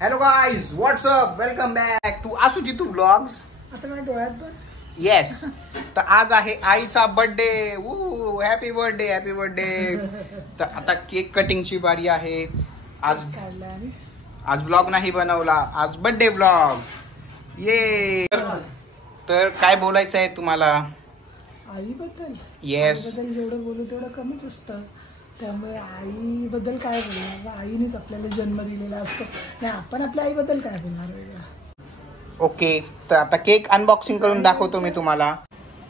Hello guys, what's up, welcome back to Aasu Jitu vlogs. आता माझ्या डोळ्यात पण येस. तर आज आहे आईचा birthday. Happy birthday, happy birthday. तर आता केक कटिंगची बारी आहे. आज व्लॉग नाही बनवला, आज बर्थडे व्लॉग. ये तर काय बोलायचं आहे तुम्हाला आईबद्दल? येस. आईबद्दल जेवढं बोलू तेवढं कमीच असतं. त्यामुळे आईबद्दल काय बोलणार? आईनेच आपल्याला जन्म दिलेला असतो आणि आपण आपल्या आईबद्दल काय बोलणार वेगळा? ओके, तर आता केक अनबॉक्सिंग करून दाखवतो मी तुम्हाला.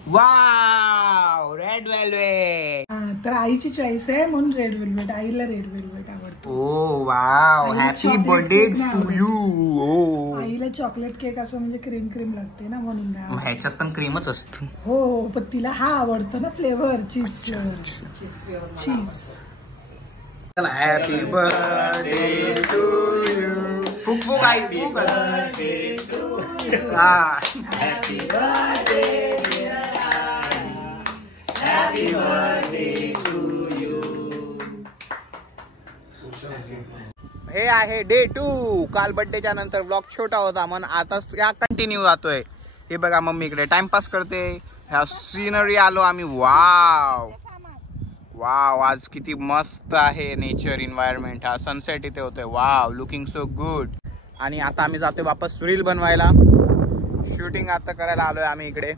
Wow, red velvet. तर आईची चॉईस आहे म्हणून रेड वेल्वेट. आईला रेड वेल्वेट आवडतो. Oh wow, happy birthday to you. आईला चॉकलेट केक असं म्हणजे क्रीम क्रीम लागते ना, म्हणून ह्याच्यात पण क्रीमच असतं. हो, पण तिला हा आवडतो ना flavour, cheese flavour. Cheese. Happy birthday to you. फुक फुक आई, फुक. Happy birthday, happy birthday to you. हे आहे डे 2. काल बर्थडेच्या नंतर ब्लॉग छोटा होता म्हणून आता या कंटिन्यू जातोय. हे बघा, मम्मी इकडे टाइमपास करते. ह्या सीनरी आलो आम्ही. वाव वाव, आज किती मस्त आहे नेचर एन्व्हायरमेंट. हा सनसेट इथे होतोय. Wow, looking so good. आणि आता आम्ही जातोय वापस रील बनवायला. शूटिंग आता करायला आलोय आम्ही इकडे.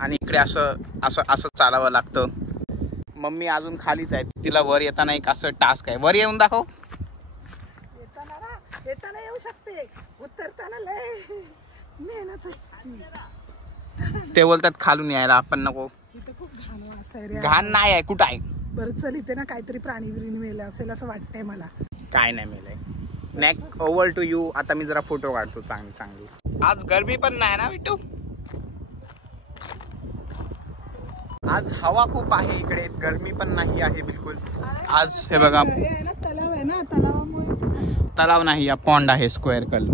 आणि इकडे असं असं असं चालावं लागतं. मम्मी अजून खालीच आहे. तिला वर येताना एक असं टास्क आहे. वर येऊन दाखव. येताना येऊ शकते, उतरताना लय मेहनत असते. ते बोलतात खालून यायला, आपण नको. इथे खूप घाण वास आहे रे. घाण नाही आहे, कुठं आहे? बरं चल, इथे ना काहीतरी प्राणी बिणी मेलं असेल असं वाटतंय मला. काय नाही मेलंय. Neck over to you. आता मी जरा फोटो काढतो चांगली चांगली. आज गरमी पण नाही ना बिट्टू. आज हवा खूप आहे इकडे, गरमी पण नाही आहे बिलकुल. आज हे बघा, तलाव आहे ना, तलावामुळे. तलाव नाही, या पॉन्ड आहे, स्क्वेअर कल.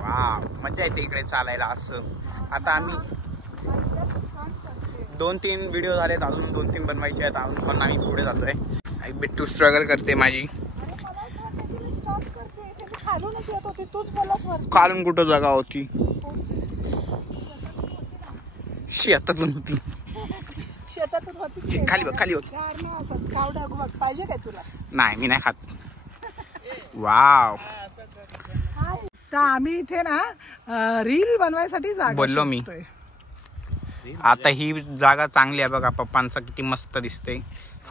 वाव, मजा येते इकडे चालायला असं. आता आम्ही 2-3 व्हिडिओ झालेत, अजून 2-3 बनवायचे आहेत. अजून पण आम्ही पुढे जातोय. बिट्टू स्ट्रगल करते माझी. कालून कुठं जागा होती? शेतातून होती. शेतातून होती. खाली बघ, खाली बघ. पाहिजे काय तुला? नाही, मी नाही खात. वाव. तर आम्ही इथे ना रील बनवायसाठी जागा बोललो मी. आता ही जागा चांगली आहे बघा. पप्पांचा किती मस्त दिसते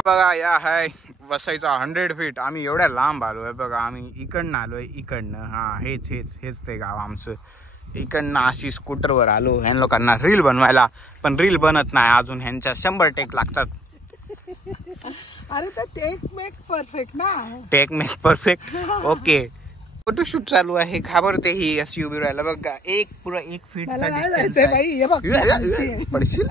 बघा. या हाय वसईचा 100 फीट. आम्ही एवढ्या लांब आलोय बघा. आम्ही इकडनं आलोय, इकडनं. हा, हेच हेच हेच ते गाव आमचं. इकडनं अशी स्कूटरवर आलो ह्या लोकांना रील बनवायला. पण रील बनत नाही अजून. ह्यांच्या 100 टेक लागतात. अरे तर टेक मेक परफेक्ट ना. Take make perfect. Okay. Photoshoot चालू आहे. घाबरते ही अशी उभी राहायला बघा. पुरा 1 फीट पडशील.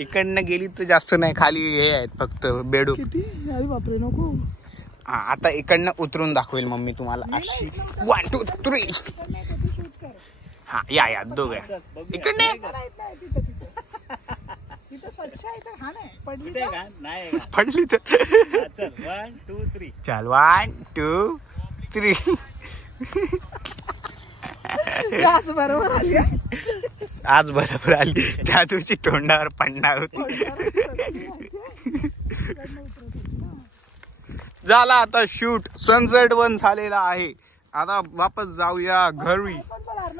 इकडनं गेली तर जास्त नाही, खाली हे आहेत फक्त बेडूक. अरे बापरे, नको. हा, आता इकडनं उतरून दाखवेल मम्मी तुम्हाला अशी. 1 2 3. हा, या दोघे इकडने. पडली तर चल. 1 2 3. चल 1 2 3. आज बरोबर आली. आज बरोबर आली. त्या दिवशी तोंडावर पडणार होती. झाला आता शूट. सनसेट 1 झालेला आहे. आता वापस जाऊया घरी.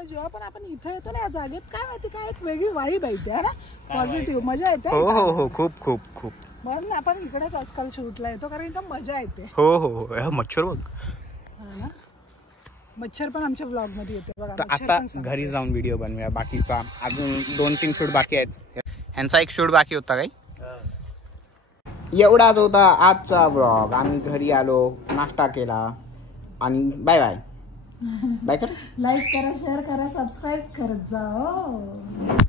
जेव्हा पण आपण इथे येतो ना या जागेत, काय माहिती काय एक वेगळी वाईब आहे ना, पॉझिटिव्ह मजा येते. हो हो हो, खूप खूप खूप. म्हणून आपण इकडेच आजकाल शूटला येतो, कारण इथं मजा येते. हो हो हो. मच्छर बघ. हा ना, मच्छर पण आमच्या ब्लॉग मध्ये येते बघा. आता घरी जाऊन व्हिडिओ बनवूया. बाकीचा अजून 2-3 शूट बाकी आहेत. ह्यांचा एक शूट बाकी होता. काही एवढाच होता आजचा व्लॉग. आम्ही घरी आलो, नाश्ता केला आणि बाय बाय. बाय कर. लाईक करा, शेअर करा, सबस्क्राईब करत जा.